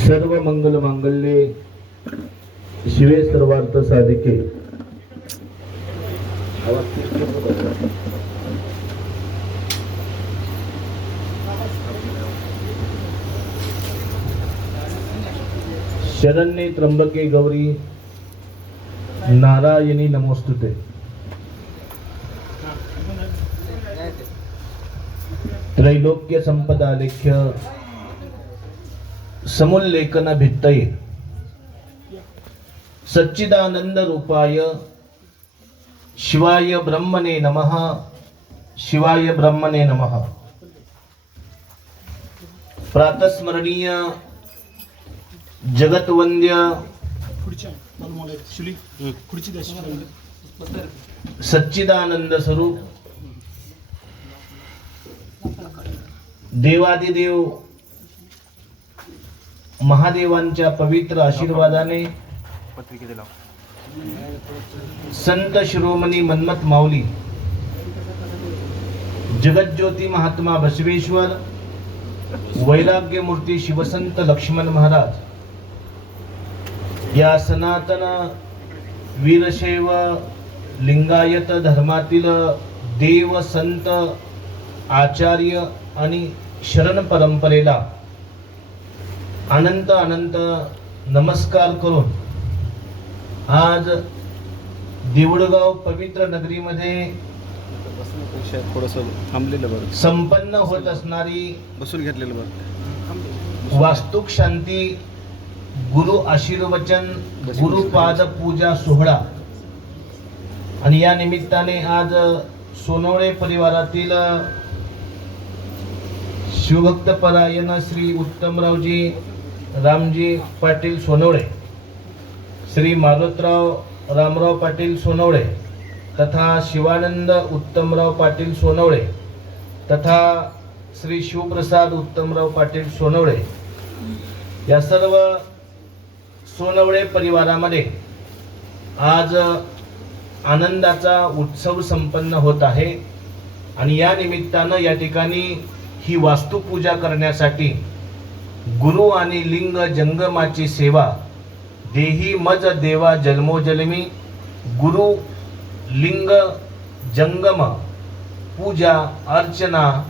सर्व मंगल मांगल्ये शिवे सर्वार्थ साधिके. शरण्ये त्र्यंबके गौरी नारायणी नमोस्तुते. त्रैलोक्य संपदा लेख्य समुल्लेखन भित्तये। सच्चिदानंद रूपाय शिवाय ब्रह्मणे नमः शिवाय ब्रह्मणे नमः। प्रातस्मरणीय जगतवंद्य सच्चिदानंद स्वरूप। देवादिदेव महादेवांच्या पवित्र आशीर्वादाने संत शिरोमणी मन्मथ माऊली जगज्योती महात्मा बसवेश्वर वैराग्य मूर्ती शिवसंत लक्ष्मण महाराज या सनातन वीरशैव लिंगायत धर्मातील देव संत आचार्य आणि शरण परंपरेला अनंत अनंत नमस्कार करून आज देऊळगाव पवित्र नगरीमध्ये बसण्यापेक्षा थोडंसं थांबलेलं बरं संपन्न होत असणारी बसून घेतलेलं बरं वास्तुक शांती गुरु आशीर्वचन गुरुपाद पूजा सोहळा. आणि या निमित्ताने आज सोनवळे परिवारातील शिवभक्त परायण श्री उत्तमरावजी रामजी पाटील सोनवळे श्री मारुतराव रामराव पाटील सोनवळे तथा शिवानंद उत्तमराव पाटील सोनवळे तथा श्री शिवप्रसाद उत्तमराव पाटील सोनवळे या सर्व सोनवळे परिवारामध्ये आज आनंदाचा उत्सव संपन्न होत आहे. आणि या निमित्तानं या ठिकाणी ही वास्तुपूजा करण्यासाठी गुरु आणि लिंग जंगमाची सेवा देही मज देवा जन्मोजन्मी गुरु लिंग जंगम पूजा अर्चना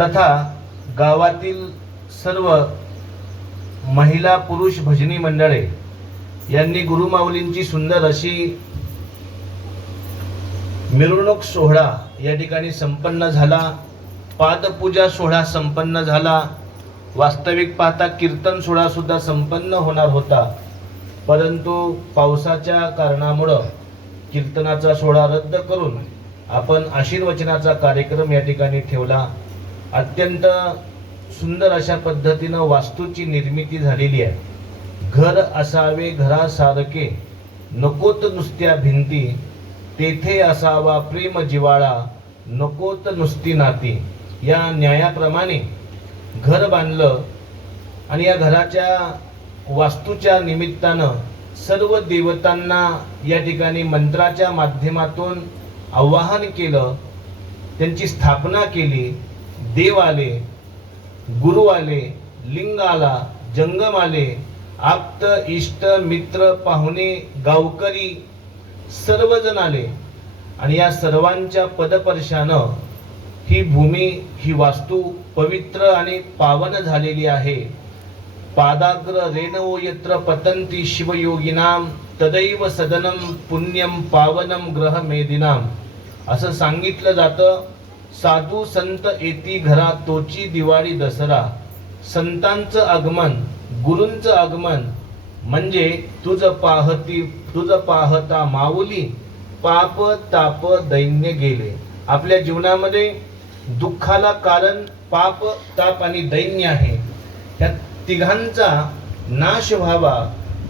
तथा गावातील सर्व महिला पुरुष भजनी मंडळे यांनी गुरुमाऊलींची सुंदर अशी मिरवणूक सोहळा या ठिकाणी संपन्न झाला. पादपूजा सोहळा संपन्न झाला. वास्तविक पाहता कीर्तन सोहळा सुद्धा संपन्न होणार होता. परंतु पावसाच्या कारणामुळं कीर्तनाचा सोहळा रद्द करून आपण आशीर्वचनाचा कार्यक्रम या ठिकाणी ठेवला. अत्यंत सुंदर अशा पद्धतीनं वास्तूची निर्मिती झालेली आहे. घर असावे घरासारखे नकोत नुसत्या भिंती तेथे असावा प्रेम जिवाळा नकोत नुसती नाती. या न्यायाप्रमाणे घर बांधलं आणि या घराच्या वास्तूच्या निमित्तानं सर्व देवतांना या ठिकाणी मंत्राच्या माध्यमातून आवाहन केलं त्यांची स्थापना केली देव आले गुरु आले लिंग आला जंगम आले आप्त इष्ट मित्र पाहुणे गावकरी सर्वजण आले. आणि या सर्वांच्या पदपर्शानं ही भूमी ही वास्तू पवित्र आणि पावन झालेली आहे. पादाग्र रेणवो यत्र पतंती शिवयोगिनाम तदैव सदनम पुण्यम पावनम ग्रह मेदिनाम असं सांगितलं जातं साधू संत येती घरा तोची दिवाळी दसरा. संतांचं आगमन गुरूंचं आगमन म्हणजे तुझ पाहती तुझ पाहता माऊली पाप ताप दैन्य गेले. आपल्या जीवनामध्ये दुःखाला कारण पाप ताप आणि दैन्य आहे. त्या तिघांचा नाश व्हावा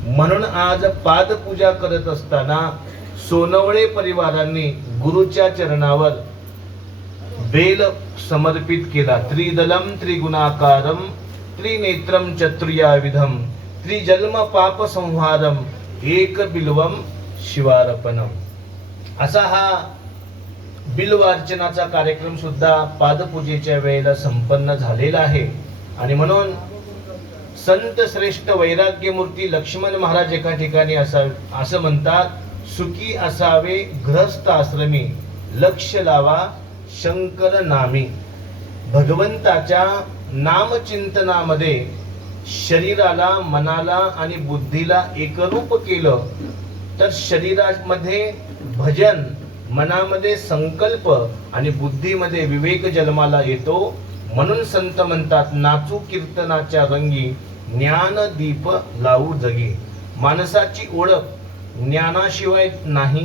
म्हणून आज पादपूजा करत असताना सोनवळे परिवारांनी गुरुच्या चरणावर बेल समर्पित केला. त्रिदलम त्रिगुणाकारम त्रिनेत्रम चतुर्याविधम त्रिजन्म पाप संहारम एक बिल्वम शिवारपणम असा हा बिल्वार्चनाचा कार्यक्रम सुद्धा पादपूजेच्या वेळेला संपन्न झालेला आहे. आणि म्हणून संत श्रेष्ठ वैराग्य मूर्ती लक्ष्मण महाराज एका ठिकाणी असा असं म्हणतात सुखी असावे ग्रस्त आश्रमी लक्ष लावा शंकर नामी. भगवंताच्या नामचिंतनामध्ये शरीराला मनाला आणि बुद्धीला एकरूप केलं तर शरीरामध्ये भजन मनामध्ये संकल्प आणि बुद्धीमध्ये विवेक जन्माला येतो. म्हणून संत म्हणतात नाचू कीर्तनाच्या रंगी ज्ञान दीप लावू जगी. माणसाची ओळख ज्ञानाशिवाय नाही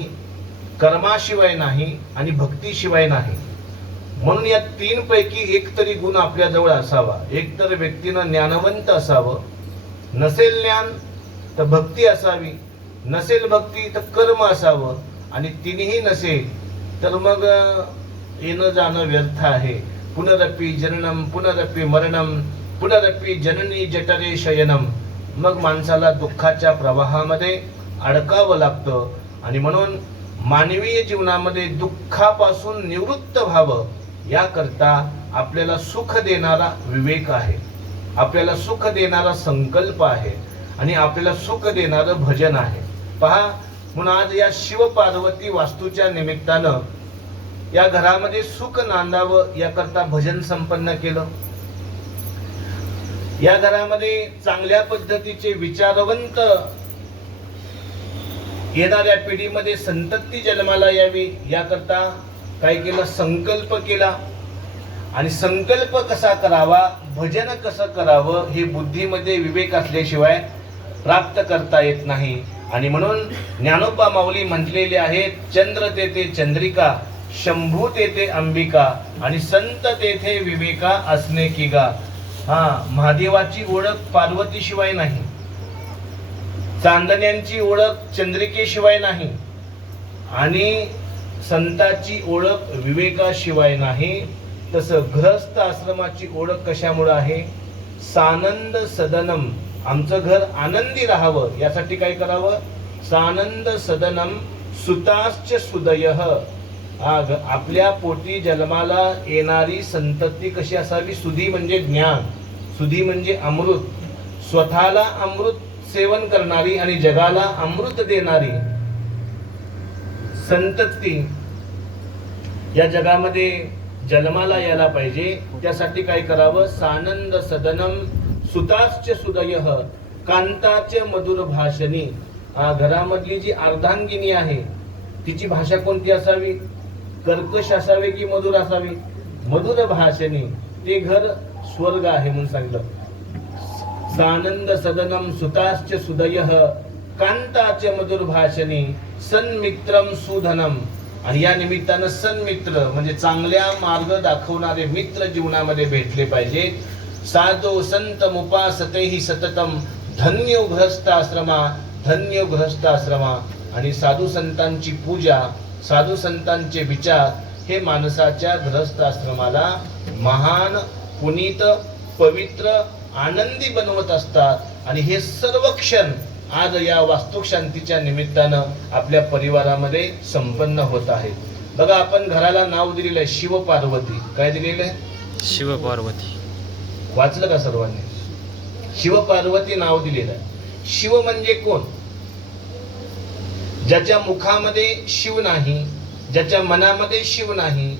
कर्माशिवाय नाही आणि भक्तीशिवाय नाही. म्हणून या तीन पैकी एक तरी गुण आपल्याजवळ असावा. एकतर व्यक्तीनं ज्ञानवंत असावं. नसेल ज्ञान तर भक्ती असावी. नसेल भक्ती तर कर्म असावं. आणि तिन्ही नसेल तर मग येणं जाणं व्यर्थ आहे. पुनरपी जननम पुनरपी मरणम पुनरपी जननी जटरे शयनम मग माणसाला दुःखाच्या प्रवाहामध्ये अडकावं लागतं आणि म्हणून मानवीय जीवनामध्ये दुःखापासून निवृत्त व्हावं याकरता आपल्याला सुख देणारा विवेक आहे. आपल्याला सुख देणारा संकल्प आहे आणि आपल्याला सुख देणारं भजन आहे. पहा म्हणून आज या शिवपार्वती वास्तूच्या निमित्तानं या घरामध्ये सुख नांदावं याकरता भजन संपन्न केलं. या घरामध्ये चांगल्या पद्धतीचे विचारवंत येणाऱ्या पिढीमध्ये संतती जन्माला यावी याकरता काय केलं? संकल्प केला. आणि संकल्प कसा करावा भजन कसं करावं हे बुद्धीमध्ये विवेक असल्याशिवाय प्राप्त करता येत नाही. आणि म्हणून ज्ञानोबा माऊली म्हटलेले आहेत चंद्र तेथे चंद्रिका शंभू तेथे अंबिका आणि संत तेथे विवेका असणे की गा. हा महादेवाची ओळख पार्वतीशिवाय नाही. चांदण्यांची ओळख चंद्रिकेशिवाय नाही. आणि संताची ओळख विवेकाशिवाय नाही. तसं गृहस्थ आश्रमाची ओळख कशामुळं आहे? सानंद सदनम आमचं घर आनंदी राहावं यासाठी काय करावं? सानंद सदनम सुताश्च सुदय. आपल्या पोटी जन्माला येणारी संतती कशी असावी? सुधी म्हणजे ज्ञान सुधी म्हणजे अमृत. स्वतःला अमृत सेवन करणारी आणि जगाला अमृत देणारी संतती या जगामध्ये जन्माला यायला पाहिजे. त्यासाठी काय करावं? सानंद सदनम सुताश्च सुदय कांताचे मधुर भाषणी. घरामधली जी अर्धांगिनी आहे तिची भाषा कोणती असावी? कर्कश असावी की मधुर असावी? मधुर भाषणी ते घर स्वर्ग आहे म्हणून सांगितलं. सानंद सदनम सुताश्च सुदय कांताचे मधुर भाषणी सन्मित्रम सुधनम. आणि या निमित्तानं सन्मित्र म्हणजे चांगल्या मार्ग दाखवणारे मित्र जीवनामध्ये भेटले पाहिजेत. साधो संत मुपासतेही सततम धन्य गृहस्थ आश्रमा धन्य गृहस्थ आश्रमा आणि साधू संतांची पूजा साधू संतांचे विचार हे माणसाच्या गृहस्थ आश्रमाला महान पुनीत पवित्र आनंदी बनवत असतात. आणि हे सर्व क्षण आज या वास्तुक शांतीच्या निमित्तानं आपल्या परिवारामध्ये संपन्न होत आहे बघा आपण घराला नाव दिलेलं आहे शिवपार्वती. काय दिलेलं आहे? शिवपार्वती. वाचलं का सर्वांनी? शिवपार्वती नाव दिलेलं आहे. शिव म्हणजे कोण? ज्याच्या मुखामध्ये शिव नाही ज्याच्या मनामध्ये शिव नाही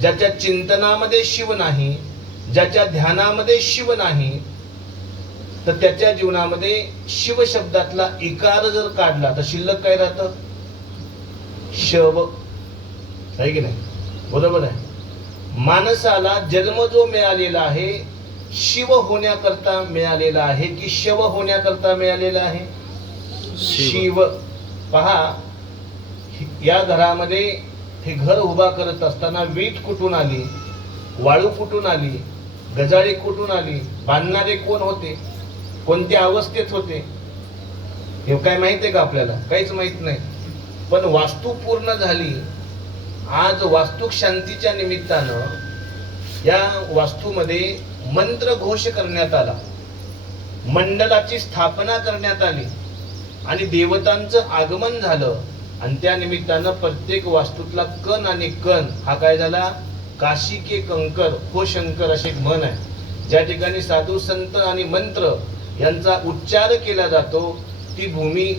ज्याच्या चिंतनामध्ये शिव नाही ज्याच्या ध्यानामध्ये शिव नाही तर त्याच्या जीवनामध्ये शिव शब्दातला इकार जर काढला तर शिल्लक काय राहतं? शव. आहे की नाही? बरोबर आहे. माणसाला जन्म जो मिळालेला आहे शिव होण्याकरता मिळालेला आहे की शव होण्याकरता मिळालेला आहे? शिव. पहा या घरामध्ये हे घर उभा करत असताना वीट कुठून आली? वाळू कुठून आली? गजाळी कुठून आली? बांधणारे कोण होते? कोणत्या अवस्थेत होते? हे काय माहीत आहे का आपल्याला? काहीच माहीत नाही. पण वास्तू पूर्ण झाली. आज वास्तुक शांतीच्या निमित्तानं या वास्तूमध्ये मंत्र घोष करण्यात आला. मंडलाची स्थापना करण्यात आली. आणि देवतांचं आगमन झालं. आणि त्या निमित्तानं प्रत्येक वास्तूतला कण आणि कण हा काय झाला? काशी के कंकर हो शंकर असे म्हण आहे. ज्या ठिकाणी साधू संत आणि मंत्र यांचा उच्चार केला जातो ती भूमी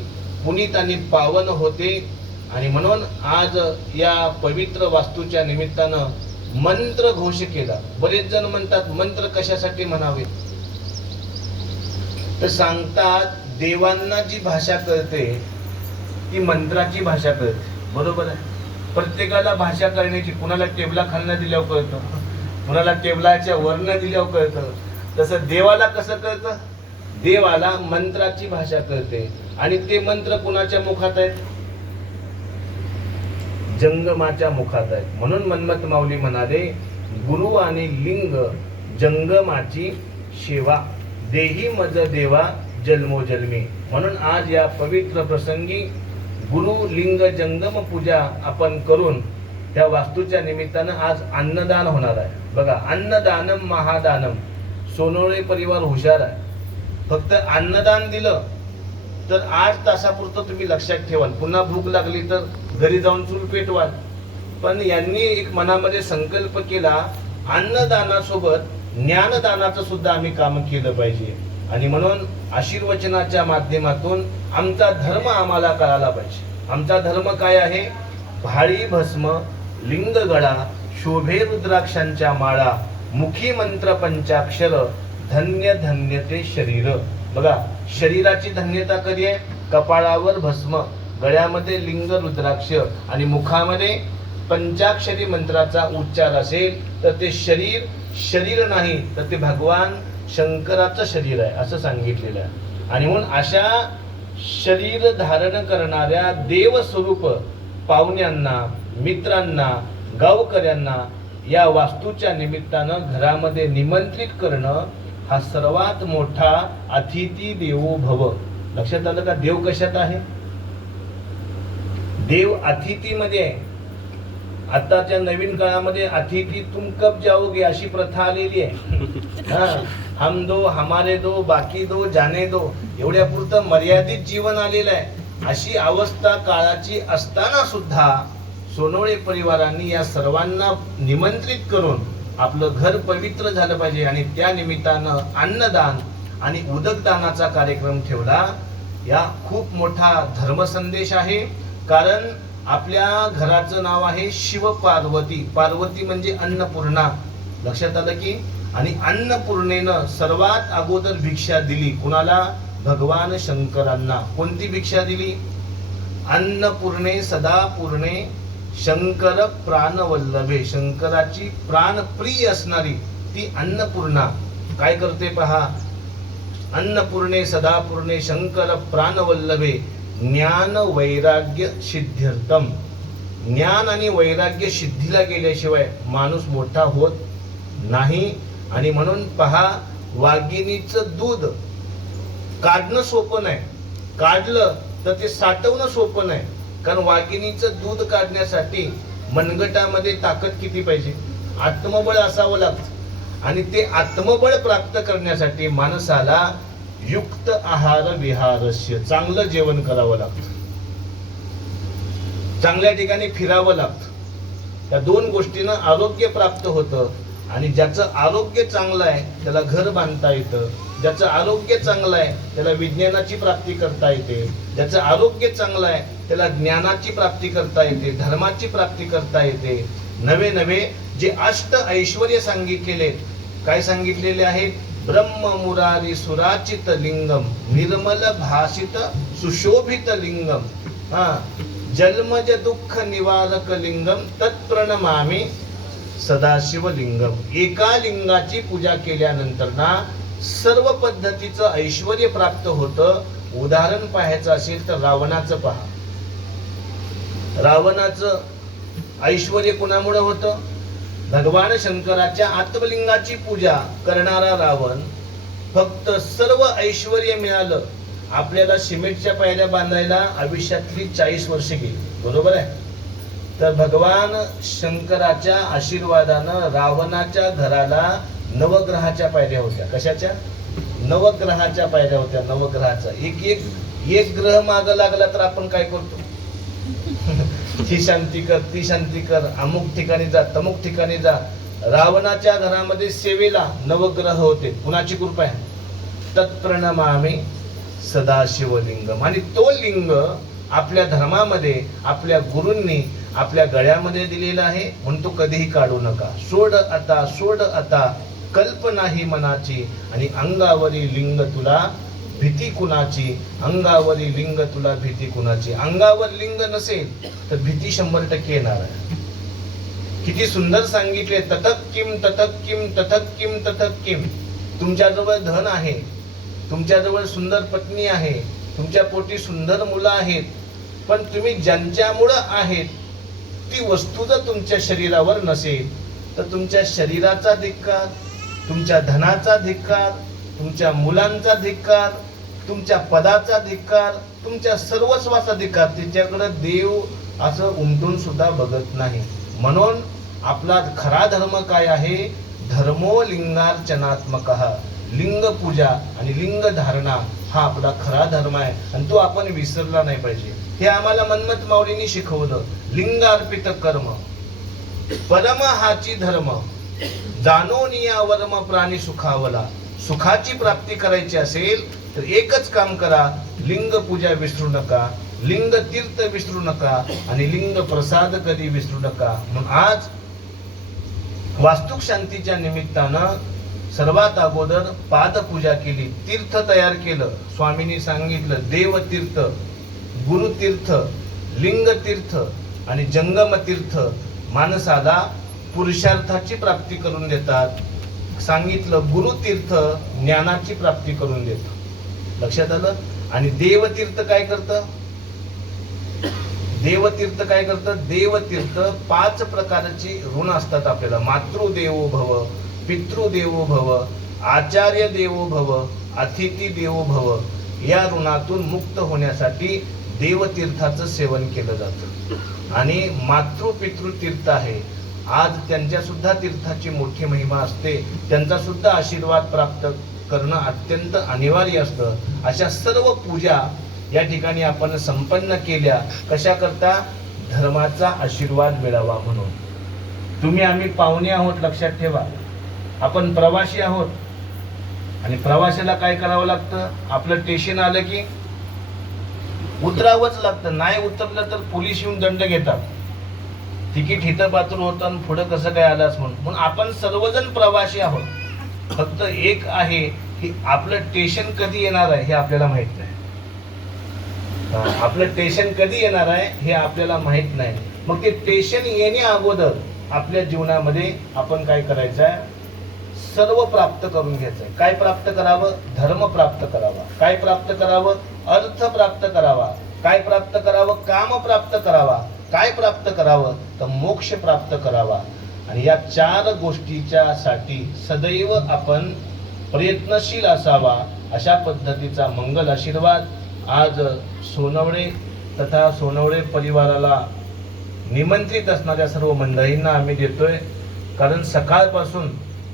पुनीत आणि पावन होते. आणि म्हणून आज या पवित्र वास्तूच्या निमित्तानं मंत्र घोष केला. बरेच जण म्हणतात मंत्र कशासाठी म्हणावे? तर सांगतात देवांना जी भाषा कळते ती मंत्राची भाषा कळते. बरोबर आहे? प्रत्येकाला भाषा करण्याची कुणाला टेबला खालनं दिल्यावर कळतं? कुणाला टेबलाच्या वरनं दिल्यावर कळतं? तसं देवाला कसं कळतं? देवाला मंत्राची भाषा कळते. आणि ते मंत्र कुणाच्या मुखात आहेत? जंगमाच्या मुखात आहेत. म्हणून मन्मथ माऊली म्हणाले गुरु आणि लिंग जंगमाची सेवा देही मज देवा जन्मोजन्मी. म्हणून आज या पवित्र प्रसंगी गुरु लिंग जंगम पूजा आपण करून त्या वास्तूच्या निमित्तानं आज अन्नदान होणार आहे. बघा अन्नदानम महादानम सोनोळे परिवार हुशार आहे. फक्त अन्नदान दिलं तर आठ तासापुरतं तुम्ही लक्षात ठेवाल. पुन्हा भूक लागली तर घरी जाऊन चूल पेटवाल. पण यांनी एक मनामध्ये संकल्प केला अन्नदानासोबत ज्ञानदानाचं सुद्धा आम्ही काम केलं पाहिजे. आणि म्हणून आशीर्वचनाच्या माध्यमातून आमचा धर्म आम्हाला कळाला पाहिजे. आमचा धर्म काय आहे? भाळी भस्म लिंगगडा शोभे रुद्राक्षांच्या माळा मुखी मंत्र पंचाक्षर धन्य धन्य ते शरीर. बघा शरीराची धन्यता कधी आहे कपाळावर भस्म गळ्यामध्ये लिंग रुद्राक्ष आणि मुखामध्ये पंचाक्षरी मंत्राचा उच्चार असेल तर ते शरीर शरीर नाही तर ते भगवान शंकराचं शरीर आहे असं सांगितलेलं आहे. आणि म्हणून अशा शरीर धारण करणाऱ्या देवस्वरूप पाहुण्यांना मित्रांना गावकऱ्यांना या वास्तूच्या निमित्तानं घरामध्ये निमंत्रित करणं हा सर्वात मोठा अतिथी देवो भव. लक्षात आलं का? देव कशात आहे? देव अतिथीमध्ये आहे. आताच्या नवीन काळामध्ये अतिथी तुम कब जाओगे अशी प्रथा आलेली आहे. हा हम दो हमारे दो बाकी दो जाने दो. एवढ्या पुरतं मर्यादित जीवन आलेलं आहे. अशी अवस्था काळाची असताना सुद्धा सोनवळे परिवारांनी या सर्वांना निमंत्रित करून आपलं घर पवित्र झालं पाहिजे आणि त्या निमित्तानं अन्नदान आणि उदकदानाचा कार्यक्रम ठेवला. या खूप मोठा धर्मसंदेश आहे. कारण आपल्या घराचं नाव आहे शिव पार्वती पार्वती म्हणजे अन्नपूर्णा. लक्षात आलं की? आणि अन्नपूर्णेनं सर्वात अगोदर भिक्षा दिली. कुणाला? भगवान शंकरांना. कोणती भिक्षा दिली? अन्नपूर्णे सदापूर्णे शंकर प्राणवल्लभे. शंकराची प्राणप्रिय असणारी ती अन्नपूर्णा. काय करते पहा? अन्नपूर्णे सदापूर्णे शंकर प्राणवल्लभे. ज्ञान वैराग्य सिद्ध्यर्थम. ज्ञान आणि वैराग्य सिद्धीला गेल्याशिवाय माणूस मोठा होत नाही. आणि म्हणून पहा वाघिणीचं दूध काढणं सोपं नाही. काढलं तर ते साठवणं सोपं नाही. कारण वाघिणीचं दूध काढण्यासाठी मनगटामध्ये ताकद किती पाहिजे? आत्मबळ असावं लागतं. आणि ते आत्मबळ प्राप्त करण्यासाठी माणसाला युक्त आहार विहारस्य चांगलं जेवण करावं लागतं. चांगल्या ठिकाणी फिरावं लागतं. त्या दोन गोष्टीनं आरोग्य प्राप्त होतं आणि ज्याचं आरोग्य चांगलं आहे त्याला घर बांधता येतं. ज्याचं आरोग्य चांगलं आहे त्याला विज्ञानाची प्राप्ती करता येते. ज्याचं आरोग्य चांगलं आहे त्याला ज्ञानाची प्राप्ती करता येते धर्माची प्राप्ती करता येते. नवे नवे जे अष्ट ऐश्वर्य सांगितलेले काय सांगितलेले आहेत? ब्रह्म मुरारी सुराचित लिंगम निर्मल भाषित सुशोभित लिंगम. हा जन्मज दुःख निवारक लिंगम तत्प्रणमामी सदाशिव लिंगम एका लिंगाची पूजा केल्यानंतर ना सर्व पद्धतीचं ऐश्वर प्राप्त होतं. उदाहरण पाहायचं असेल तर रावणाचं पहा. रावणाचं ऐश्वर कुणामुळे होतं? भगवान शंकराच्या आत्मलिंगाची पूजा करणारा रावण फक्त सर्व ऐश्वर मिळालं. आपल्याला सिमेंटच्या पायऱ्या बांधायला आयुष्यातली चाळीस वर्ष गेली. बरोबर आहे? तर भगवान शंकराच्या आशीर्वादानं रावणाच्या घराला नवग्रहाच्या पायऱ्या होत्या. कशाच्या? नवग्रहाच्या पायऱ्या होत्या नवग्रहाच्या एक एक एक ग्रह माग लागला तर आपण काय करतो? ही शांती कर ती शांती कर. अमुक ठिकाणी जा तमुक ठिकाणी जा. रावणाच्या घरामध्ये सेवेला नवग्रह होते. कुणाची कृपा आहे? तत्प्रणमामी सदाशिवलिंगम. आणि तो लिंग आपल्या धर्मामध्ये आपल्या गुरूंनी आपल्या गळ्यामध्ये दिलेला आहे. म्हणून तो कधीही काढू नका. सोड आता सोड आता. कल्प नाही मनाची आणि अंगावरी लिंग तुला भीती कुणाची? अंगावरी लिंग तुला भीती कुणाची? अंगावर लिंग नसेल तर भीती शंभर टक्के येणार आहे. किती सुंदर सांगितले तथक किम तथक किम तथक किम तथक किम. तुमच्याजवळ धन आहे तुमच्याजवळ सुंदर पत्नी आहे तुमच्या पोटी सुंदर मुलं आहेत पण तुम्ही ज्यांच्यामुळं आहेत ती वस्तू जर तुमच्या शरीरावर नसेल तर तुमच्या शरीराचा धिक्कार तुमच्या धनाचा धिक्कार तुमच्या मुलांचा धिक्कार तुमच्या पदाचा धिक्कार तुमच्या सर्वस्वाचा धिक्कार त्याच्याकडे देव असं उमटून सुद्धा बघत नाही. म्हणून आपला खरा धर्म काय आहे? धर्मो लिंगार्चनात्मक. लिंग पूजा आणि लिंग धारणा हा आपला खरा धर्म आहे आणि तो आपण विसरला नाही पाहिजे. हे आम्हाला मनमत माऊलीने शिकवलं. लिंग अर्पित कर्म. परम हाची धर्म. जाणून या वर्म प्राणी सुखावला. सुखाची प्राप्ती करायची असेल तर एकच काम करा. लिंग पूजा विसरू नका लिंग तीर्थ विसरू नका आणि लिंग प्रसाद कधी विसरू नका. म्हणून आज वास्तुक शांतीच्या निमित्तानं सर्वात अगोदर पादपूजा केली तीर्थ तयार केलं. स्वामींनी सांगितलं देवतीर्थ गुरुतीर्थ लिंगतीर्थ आणि जंगमतीर्थ माणसाला पुरुषार्थाची प्राप्ती करून देतात. सांगितलं गुरुतीर्थ ज्ञानाची प्राप्ती करून देतं. लक्षात आलं? आणि देवतीर्थ काय करतं? देवतीर्थ काय करतं? देवतीर्थ पाच प्रकारची ऋण असतात आपल्याला. मातृदेवो भव पितृदेवो भव आचार्य देवो भव अतिथी देवो भव या ऋणातून मुक्त होण्यासाठी देवतीर्थाचं सेवन केलं जातं. आणि मातृ पितृ तीर्थ आहे. आज त्यांच्यासुद्धा तीर्थाची मोठी महिमा असते. त्यांचासुद्धा आशीर्वाद प्राप्त करणं अत्यंत अनिवार्य असतं. अशा सर्व पूजा या ठिकाणी आपण संपन्न केल्या. कशाकरता? धर्माचा आशीर्वाद मिळावा म्हणून. तुम्ही आम्ही पाहुणे आहोत लक्षात ठेवा. आपण प्रवासी आहोत. आणि प्रवाशाला काय करावं लागतं? आपलं स्टेशन आलं की उतरावंच लागतं. नाही उतरलं तर पोलीस येऊन दंड घेतात. तिकीट हिथं पात्र होतं आणि पुढं कसं काय आलास म्हणून. म्हणून आपण सर्वजण प्रवासी आहोत. फक्त एक आहे की आपलं स्टेशन कधी येणार आहे हे आपल्याला माहीत नाही. आपलं स्टेशन कधी येणार आहे हे आपल्याला माहीत नाही. मग ते स्टेशन येणे अगोदर आपल्या जीवनामध्ये आपण काय करायचं आहे सर्व प्राप्त करून घ्यायचंय. काय प्राप्त करावं? धर्म प्राप्त करावा. काय प्राप्त करावं? अर्थ प्राप्त करावा. काय प्राप्त करावं? काम प्राप्त करावा. काय प्राप्त करावं तर मोक्ष प्राप्त करावा. आणि या चार गोष्टीच्या साठी सदैव आपण प्रयत्नशील असावा अशा पद्धतीचा मंगल आशीर्वाद आज सोनवणे तथा सोनवणे परिवाराला निमंत्रित असणाऱ्या सर्व मंडळींना आम्ही देतोय. कारण सकाळपासून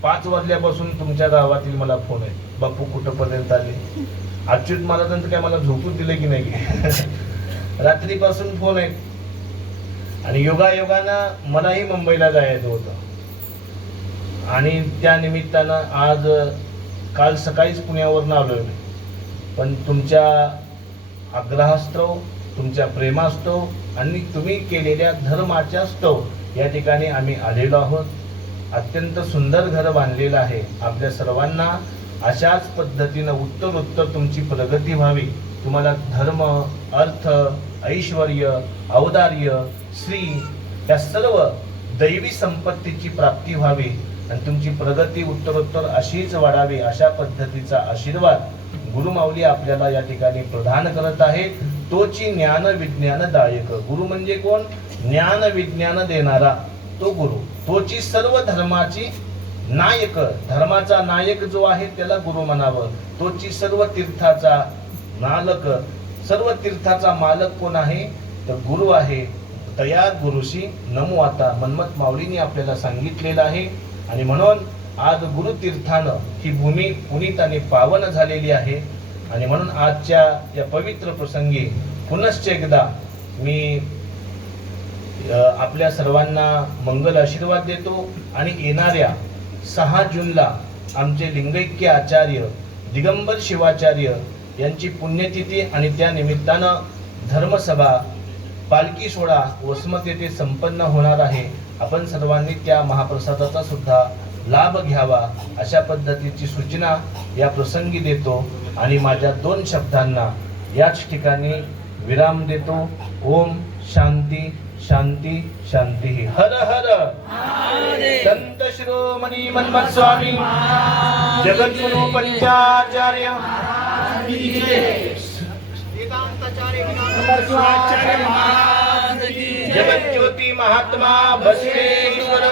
पाच वाजल्यापासून तुमच्या गावातील मला फोन आहे. बापू कुठंपर्यंत आले? अच्युत महाराजांचं काय मला झोपून दिलं की नाही? रात्रीपासून फोन आहे. आणि योगायोगानं मलाही मुंबईला जायचं होतं. आणि त्या निमित्तानं आज काल सकाळीच पुण्यावरून आहे मी. पण तुमच्या आग्रहास्तव तुमच्या प्रेमास्तव आणि तुम्ही केलेल्या धर्माच्या स्तव या ठिकाणी आम्ही आलेलो आहोत. अत्यंत सुंदर घर बांधलेलं आहे. आपल्या सर्वांना अशाच पद्धतीनं उत्तर उत्तर तुमची प्रगती व्हावी. तुम्हाला धर्म अर्थ ऐश्वर औदार्य श्री या सर्व दैवी संपत्तीची प्राप्ती व्हावी आणि तुमची प्रगती उत्तरोत्तर अशीच वाढावी अशा पद्धतीचा आशीर्वाद गुरुमाऊली आपल्याला या ठिकाणी प्रदान करत आहे तोची ज्ञान विज्ञान दायक. गुरु म्हणजे कोण? ज्ञान विज्ञान देणारा तो गुरु. तोची सर्व धर्माची नायक. धर्माचा नायक जो आहे त्याला गुरु म्हणावं. तोची सर्व तीर्थाचा मालक. सर्व तीर्थाचा मालक कोण आहे? तर गुरु आहे तया गुरुशी नमो आता मनमत माऊलीने आपल्याला सांगितलेलं आहे. आणि म्हणून आज गुरुतीर्थानं ही भूमी पुनीत आणि पावन झालेली आहे. आणि म्हणून आजच्या या पवित्र प्रसंगी पुनश्च एकदा मी आपल्या सर्वांना मंगल आशीर्वाद देतो. आणि येणाऱ्या सहा जूनला आमचे लिंगैक्य आचार्य दिगंबर शिवाचार्य यांची पुण्यतिथी आणि त्या निमित्तानं धर्मसभा पालखी सोहळा वसमत येथे संपन्न होणार आहे. आपण सर्वांनी त्या महाप्रसादाचा सुद्धा लाभ घ्यावा अशा पद्धतीची सूचना या प्रसंगी देतो आणि माझ्या दोन शब्दांना याच ठिकाणी विराम देतो. ओम शांती शांती शांती. हर हर. संत शिरोमणी मन्मथ स्वामी. जगद्गुरु पंचाचार्य. महात्मा बसवेश्वर